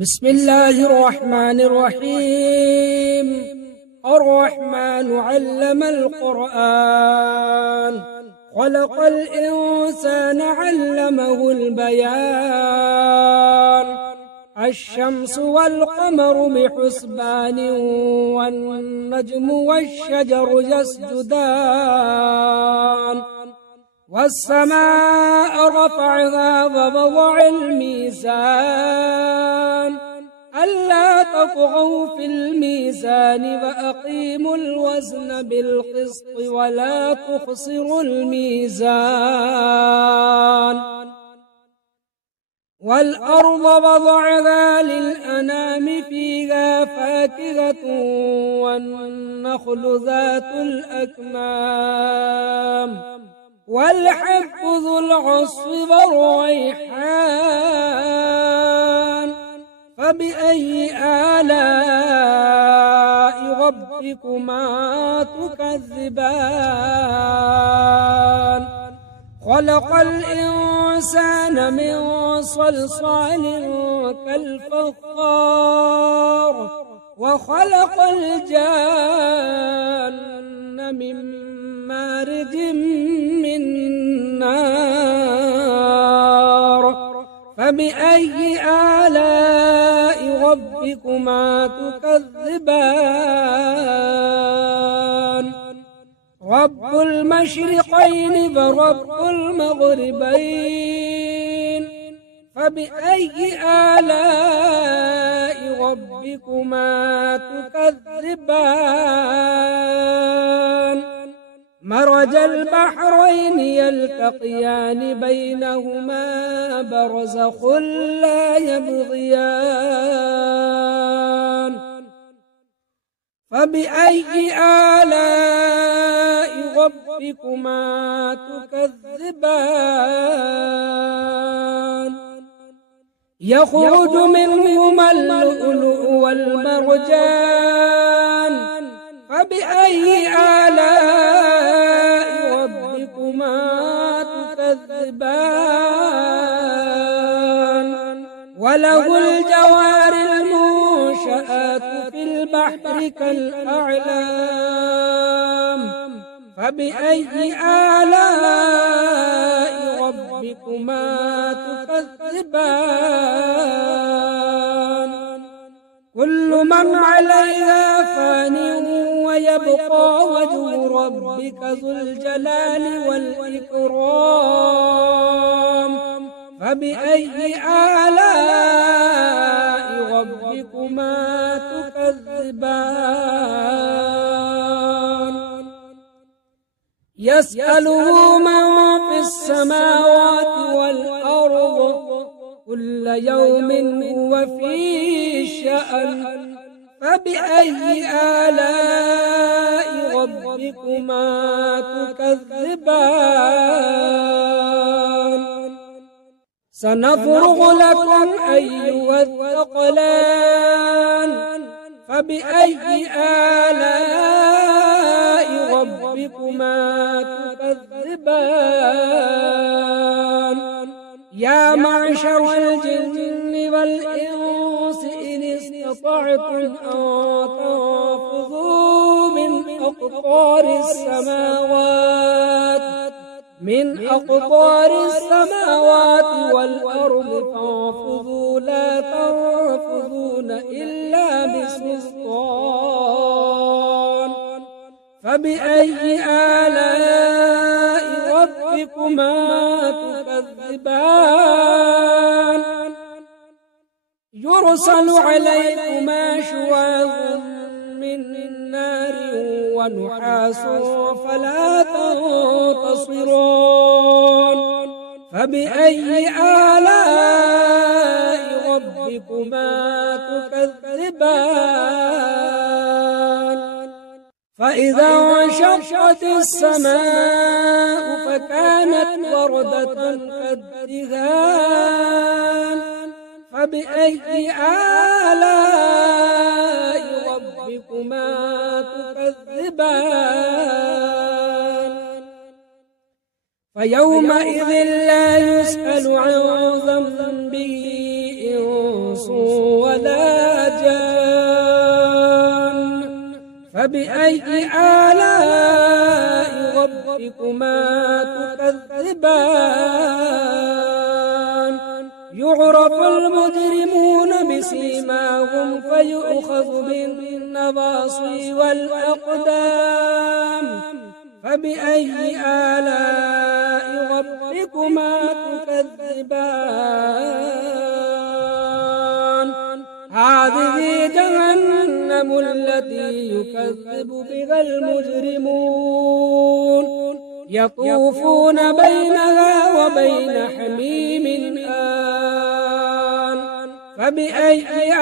بسم الله الرحمن الرحيم. الرحمن علم القرآن، خلق الإنسان علمه البيان. الشمس والقمر بحسبان، والنجم والشجر يسجدان. والسماء رفعها ووضع الميزان، ألا تطغوا في الميزان وأقيموا الوزن بالقسط ولا تخسروا الميزان. والأرض وضعها للأنام، فيها فاكهة والنخل ذات الأكمام، والحب ذو العصف والريحان. فبأي آلاء ربكما تكذبان؟ خلق الإنسان من صلصال كالفخار، وخلق الجان من مارج من نار. فبأي آلاء ربكما تكذبان؟ رب المشرقين ورب المغربين، فبأي آلاء ربكما تكذبان؟ مرج البحرين يلتقيان، بينهما برزخ لا يبغيان. فبأي آلاء ربكما تكذبان؟ يخرج منهما اللؤلؤ والمرجان، فبأي آلاء ربكما تكذبان؟ وله الجوار المنشآت في البحر كالأعلام، فبأي آلاء ربكما تكذبان؟ كل من عليها فان، ويبقى وجه ربك ذو الجلال والإكرام. فبأي آلاء ربكما تكذبان؟ يسأله من في السماوات والأرض، كل يوم هو في شأن. فبأي آلاء ربكما تكذبان؟ سنفرغ لكم أيها الثقلان، فبأي آلاء ربكما تكذبان؟ يا معشر الجن والإنس إن استطعتم أن تنفذوا من أقطار السماوات والأرض، فانفذوا لا تنفذون إلا بسلطان. فبأي آلاء ربكما تكذبان؟ يرسل عليكما شواظ من نار ونحاس فلا تنتصران. فبأي آلاء ربكما تكذبان؟ فإذا انشقت السماء فكانت وردة كالدهان. فبأي آلاء ربكما تكذبان؟ فيومئذ لا يسأل عن ذنبه إنس فبأي آلاء ربكما تكذبان يعرف المجرمون بسيماهم فيؤخذ بالنواصي والأقدام فبأي آلاء ربكما تكذبان هذه جهنم التي يكذب بها المجرمون يطوفون بينها وبين حميم آن فبأي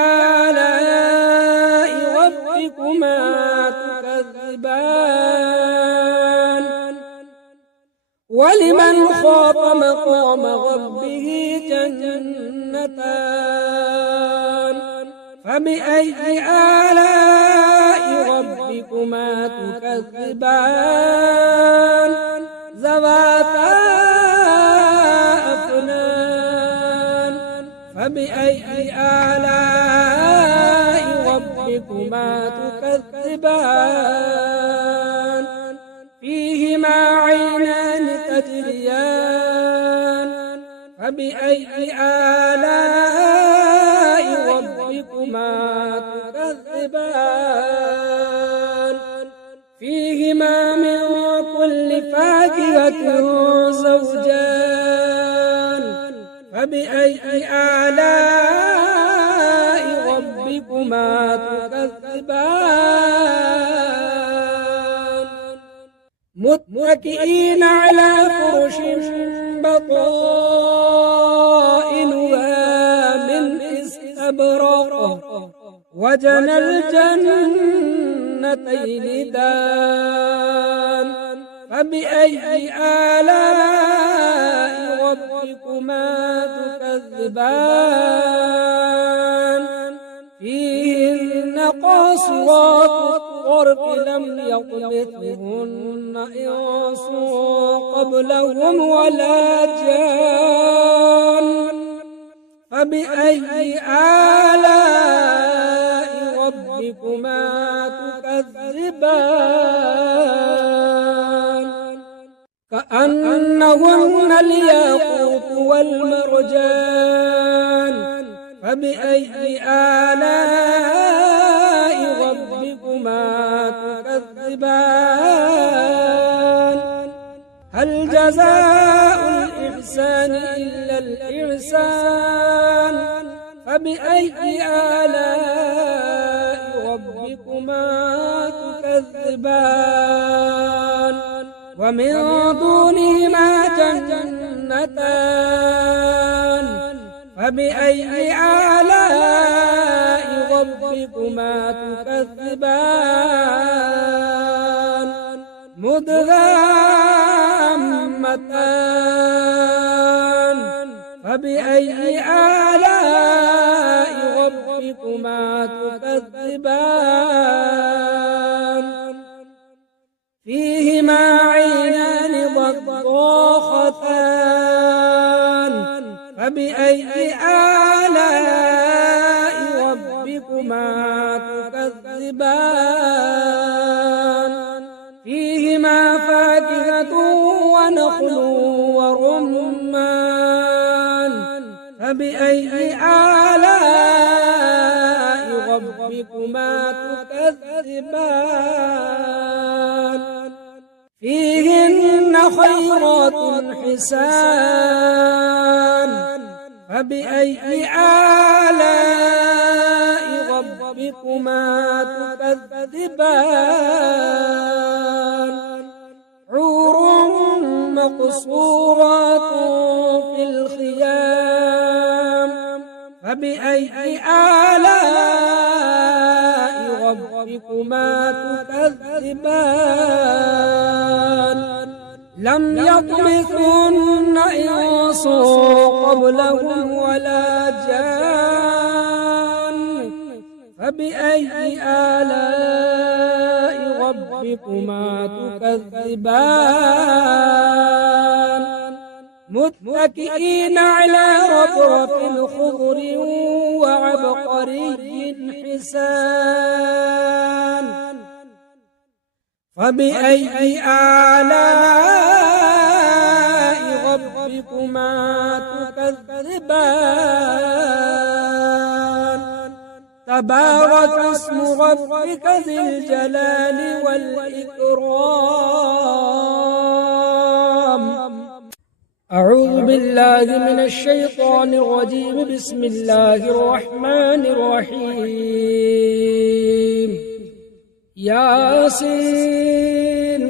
آلاء ربكما تكذبان ولمن خاف مقام ربه جنتان فبأي آلاء ربكما تكذبان ذواتا أفنان فبأي آلاء ربكما تكذبان فيهما عينان تجريان فبأي آلاء ربكما تكذبان فيهما من كل فاكهة زوجان فبأي آلاء ربكما تكذبان متكئين على فرش بطائنها من استبرق وجنى الجنتين دان فبأي آلاء ربكما تكذبان فيهن قاصرات الطرف لم يطمثهن إنس قبلهم ولا جان فبأي آلاء ربكما تكذبان كأنهن الياقوت والمرجان فبأي آلاء ربكما تكذبان هل جزاء الإحسان إلا الإحسان فبأي آلاء ربكما تكذبان ومن دونهما جنتان فبأي آلاء ربكما تكذبان مدهامتان فبأي آلاء ربكما تكذبان فيهما عينان ضاختان فبأي آلاء ربكما تكذبان فيهما فاكهة ونخل ورمان فبأي آلاء ربكما تكذبان فيهن خيرات حسان فبأي آلاء ربكما تكذبان حور مقصورات في الخيام فبأي آلاء ربكما تكذبان لم يطمثهن إنس قبلهم ولا جان فبأي آلاء ربكما تكذبان متكئين على رفرف خضر وعبقري حسان فبأي آلاء ربكما تكذبان تبارك اسم ربك ذي الجلال والإكرام. أعوذ بالله من الشيطان الرجيم. بسم الله الرحمن الرحيم. ياسين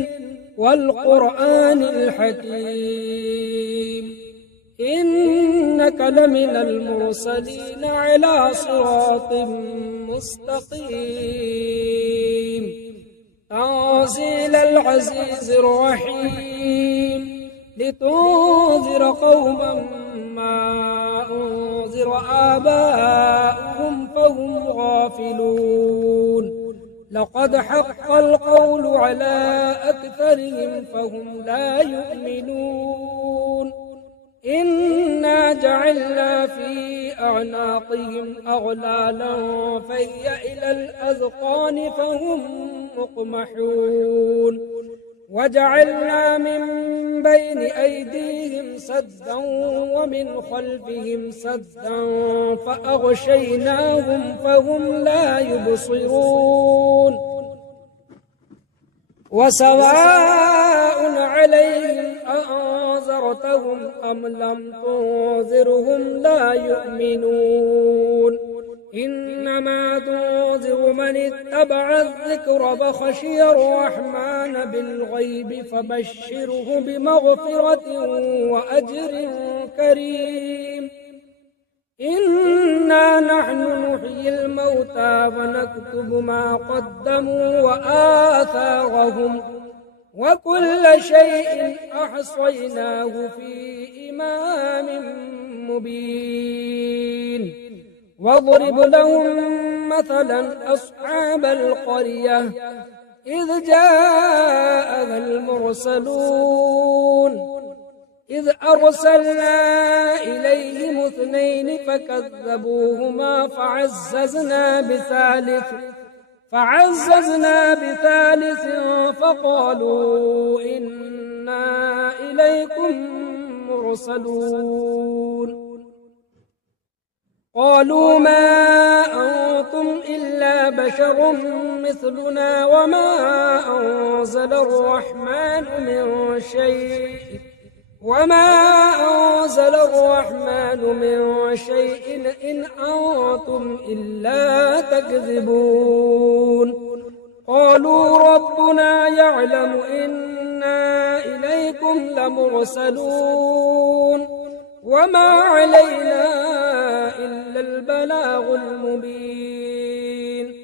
والقرآن الحكيم إنك لمن المرسلين على صراط مستقيم تنزيل العزيز الرحيم لتنذر قوما ما أنذر آباؤهم فهم غافلون لقد حق القول على أكثرهم فهم لا يؤمنون إنا جعلنا في أعناقهم أغلالا فهي إلى الأذقان فهم مقمحون وجعلنا من بين أيديهم سدا ومن خلفهم سدا فأغشيناهم فهم لا يبصرون وسواء عليهم أأنذرتهم أم لم تنذرهم لا يؤمنون إنما تنذر من اتبع الذكر فخشي الرحمن بالغيب فبشره بمغفرة وأجر كريم. إنا نحن نحيي الموتى ونكتب ما قدموا وآثارهم وكل شيء أحصيناه في إمام مبين. واضرب لهم مثلا أصحاب القرية إذ جاءها المرسلون إذ أرسلنا إليهم 2 فكذبوهما فعززنا بثالث فقالوا إنا إليكم مرسلون قالوا ما أنتم إلا بشر مثلنا وما أنزل الرحمن من شيء إن أنتم إلا تكذبون قالوا ربنا يعلم إنا إليكم لمرسلون وما علينا إلا البلاغ المبين.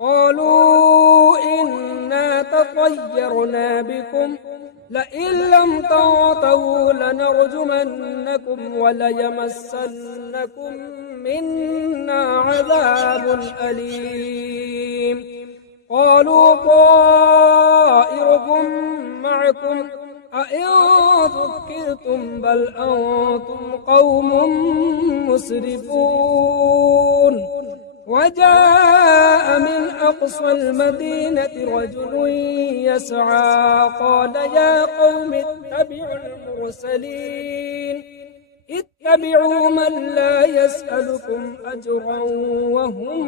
قالوا إنا تطيرنا بكم لئن لم تنتهوا لنرجمنكم وليمسنكم منا عذاب أليم. قالوا طائركم معكم أئن ذكرتم بل أنتم قوم مسرفون. وجاء من أقصى المدينة رجل يسعى قال يا قوم اتبعوا المرسلين اتبعوا من لا يسألكم أجرا وهم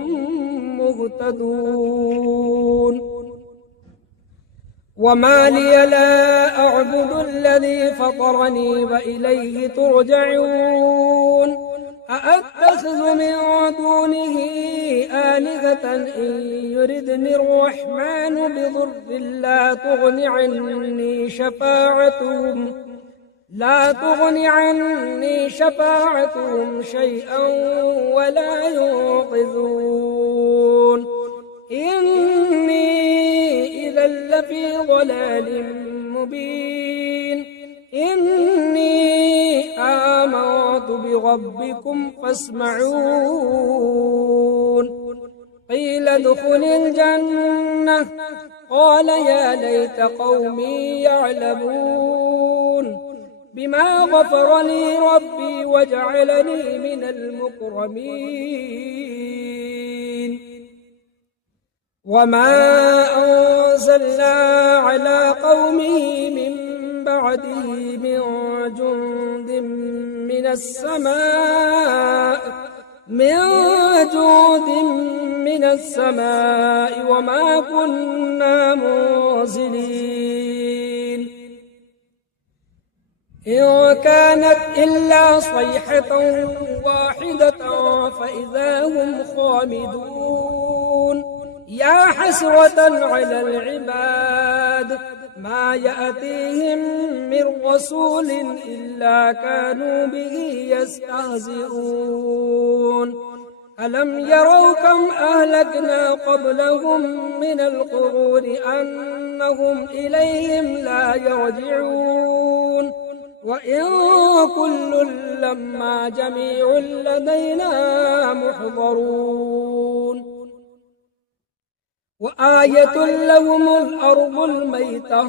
مهتدون. وما لي لا أعبد الذي فطرني وإليه ترجعون أأتخذ من دونه آلهة إن يردني الرحمن بضر لا تغن عني شفاعتهم شيئا ولا ينقذون إني إذا لفي ضلال مبين. إني آمنت بربكم فاسمعون. قيل ادخل الجنة قال يا ليت قومي يعلمون بما غفر لي ربي وجعلني من المكرمين. وما أرسلنا على قومه من بعده من جند من السماء وما كنا منزلين إن كانت إلا صيحة واحدة فإذا هم خامدون يا حسرة على العباد ما يأتيهم من رسول إلا كانوا به يستهزئون ألم يروا كم أهلكنا قبلهم من القرون أنهم إليهم لا يرجعون وإن كل لما جميع لدينا محضرون وآية لهم الأرض الميتة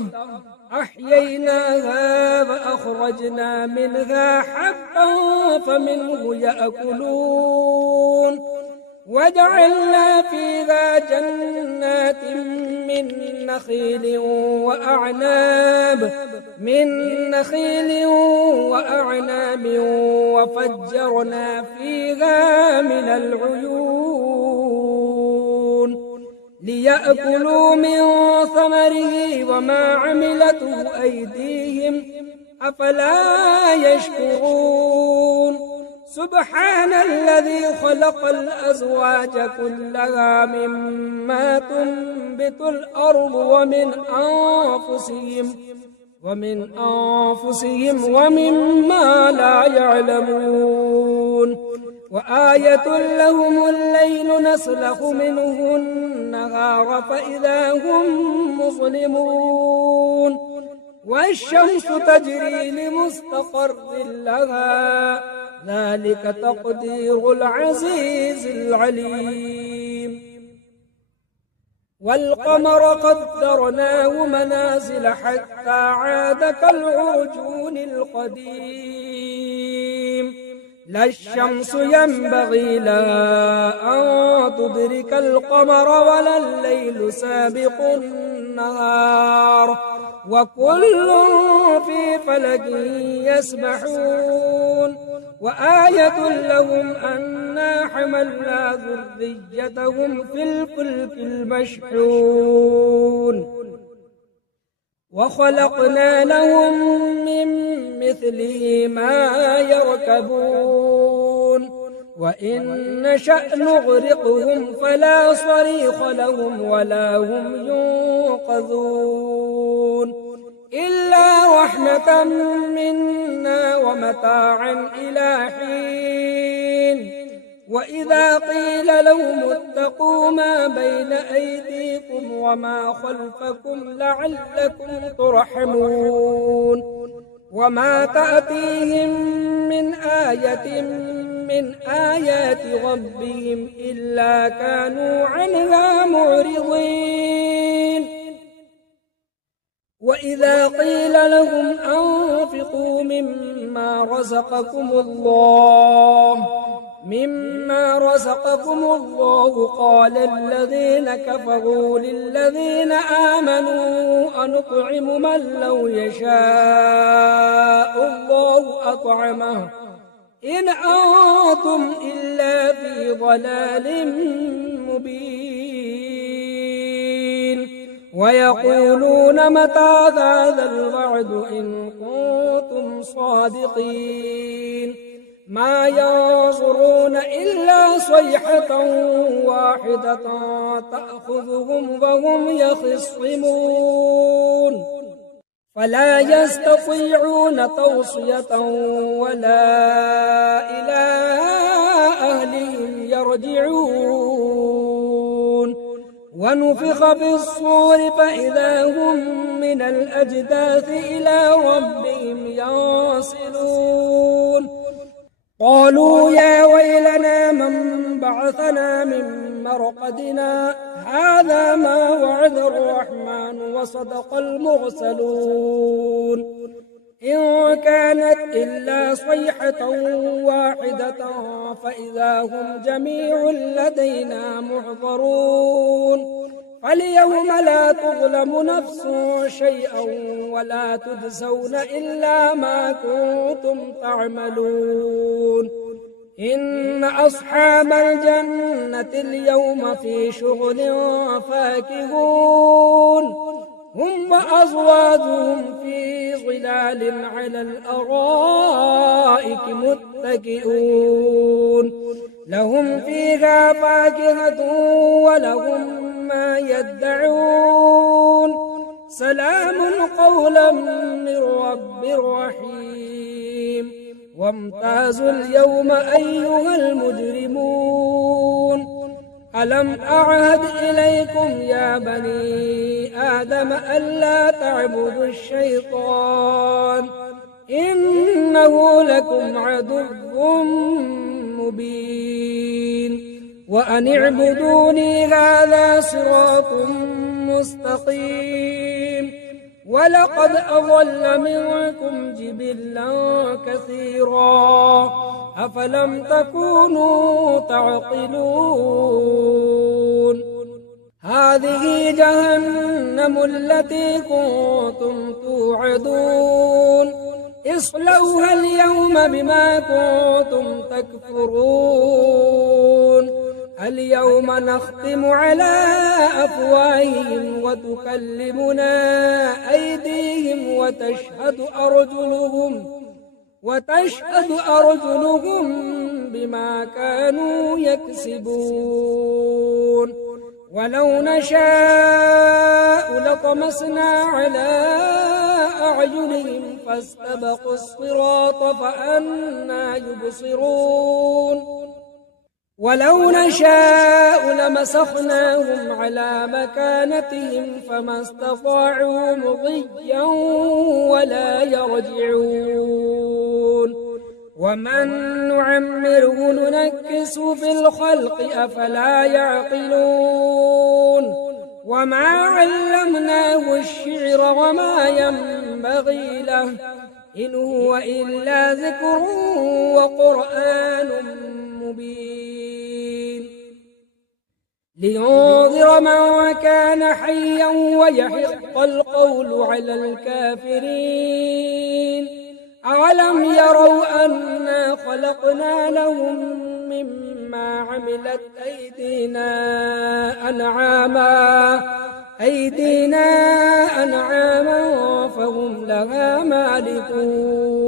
أحييناها فأخرجنا منها حبا فمنه يأكلون وجعلنا فيها جنات من نخيل وأعناب وفجرنا فيها من العيون ليأكلوا من ثمره وما عملته أيديهم أفلا يشكرون سبحان الذي خلق الأزواج كلها مما تنبت الأرض ومن أنفسهم ومما لا يعلمون وآية لهم الليل نسلخ منه النهار فإذا هم مظلمون والشمس تجري لمستقر لها ذلك تقدير العزيز العليم والقمر قدرناه منازل حتى عاد كالعرجون القديم لا الشمس ينبغي لها أن تدرك القمر ولا الليل سابق النهار وكل في فلك يسبحون وآية لهم أنا حملنا ذريتهم في الفلك المشحون وخلقنا لهم من مثله ما يركبون وإن نشأ نغرقهم فلا صريخ لهم ولا هم ينقذون إلا رحمة منا ومتاعا إلى حين وإذا قيل لهم اتقوا ما بين أيديكم وما خلفكم لعلكم ترحمون وما تأتيهم من آية من آيات ربهم إلا كانوا عنها معرضين وإذا قيل لهم أنفقوا مما رزقكم الله قال الذين كفروا للذين آمنوا أنطعم من لو يشاء الله أطعمه إن أنتم إلا في ضلال مبين ويقولون متى هذا الوعد إن كنتم صادقين ما ينظرون إلا صيحة واحدة تأخذهم وهم يخصمون فلا يستطيعون توصية ولا إلى أهلهم يرجعون ونفخ في الصور فإذا هم من الأجداث إلى ربهم ينسلون قالوا يا ويلنا من بعثنا من مرقدنا هذا ما وعد الرحمن وصدق المرسلون إن كانت إلا صيحة واحدة فإذا هم جميع لدينا محضرون فاليوم لا تظلم نفس شيئا ولا تجزون إلا ما كنتم تعملون إن أصحاب الجنة اليوم في شغل فاكهون هم وأزواجهم في ظلال على الأرائك متكئون لهم فيها فاكهة ولهم ما يدعون سلام قولا من رب رحيم وامتازوا اليوم أيها المجرمون ألم أعهد إليكم يا بني آدم ألا تعبدوا الشيطان إنه لكم عدو مبين وأن اعبدوني هذا صراط مستقيم ولقد أضل منكم جبلا كثيرا أفلم تكونوا تعقلون هذه جهنم التي كنتم توعدون اصلوها اليوم بما كنتم تكفرون اليوم نختم على أفواههم وتكلمنا أيديهم وتشهد أرجلهم بما كانوا يكسبون ولو نشاء لطمسنا على أعينهم فاستبقوا الصراط فأنى يبصرون ولو نشاء لمسخناهم على مكانتهم فما استطاعوا مضيا ولا يرجعون ومن نعمره ننكس في الخلق أفلا يعقلون وما علمناه الشعر وما ينبغي له إن هو إلا ذكر وقرآن مبين لينذر من كان حيا ويحق القول على الكافرين أولم يروا أنا خلقنا لهم مما عملت أيدينا أنعاما فهم لها مالكون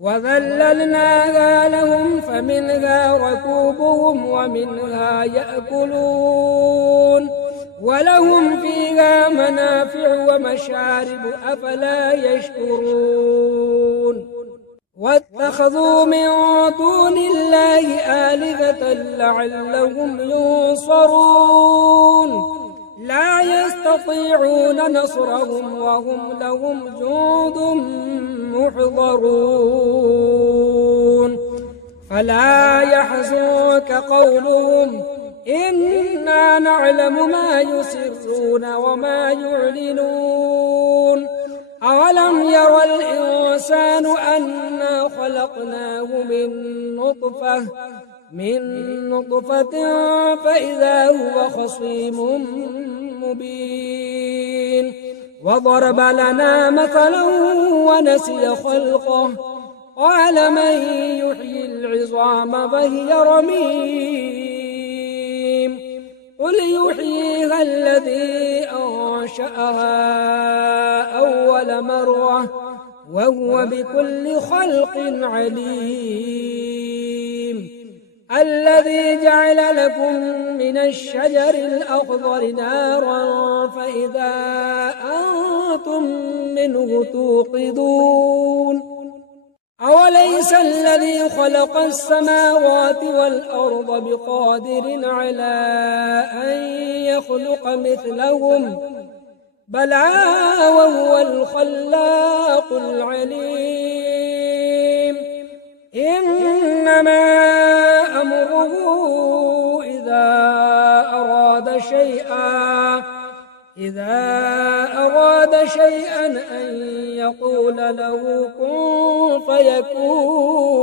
وذللناها لهم فمنها ركوبهم ومنها يأكلون ولهم فيها منافع ومشارب أفلا يشكرون واتخذوا من دون الله آلهة لعلهم ينصرون لا يستطيعون نصرهم وهم لهم جند محضرون فلا يحزنك قولهم إنا نعلم ما يسرون وما يعلنون أولم يرى الإنسان أنا خلقناه من نطفة فإذا هو خصيم مبين وضرب لنا مثلا ونسي خلقه قال من يحيي العظام فهي رميم قل يحييها الذي أنشأها أول مرة وهو بكل خلق عليم الذي جعل لكم من الشجر الأخضر نارا فإذا أنتم منه توقدون أوليس الذي خلق السماوات والأرض بقادر على أن يخلق مثلهم بلى وهو الخلاق العليم إنما أمره إذا أراد شيئا أن يقول له كن فيكون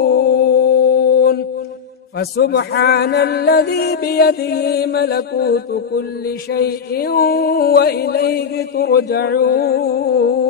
فسبحان الذي بيده ملكوت كل شيء وإليه ترجعون.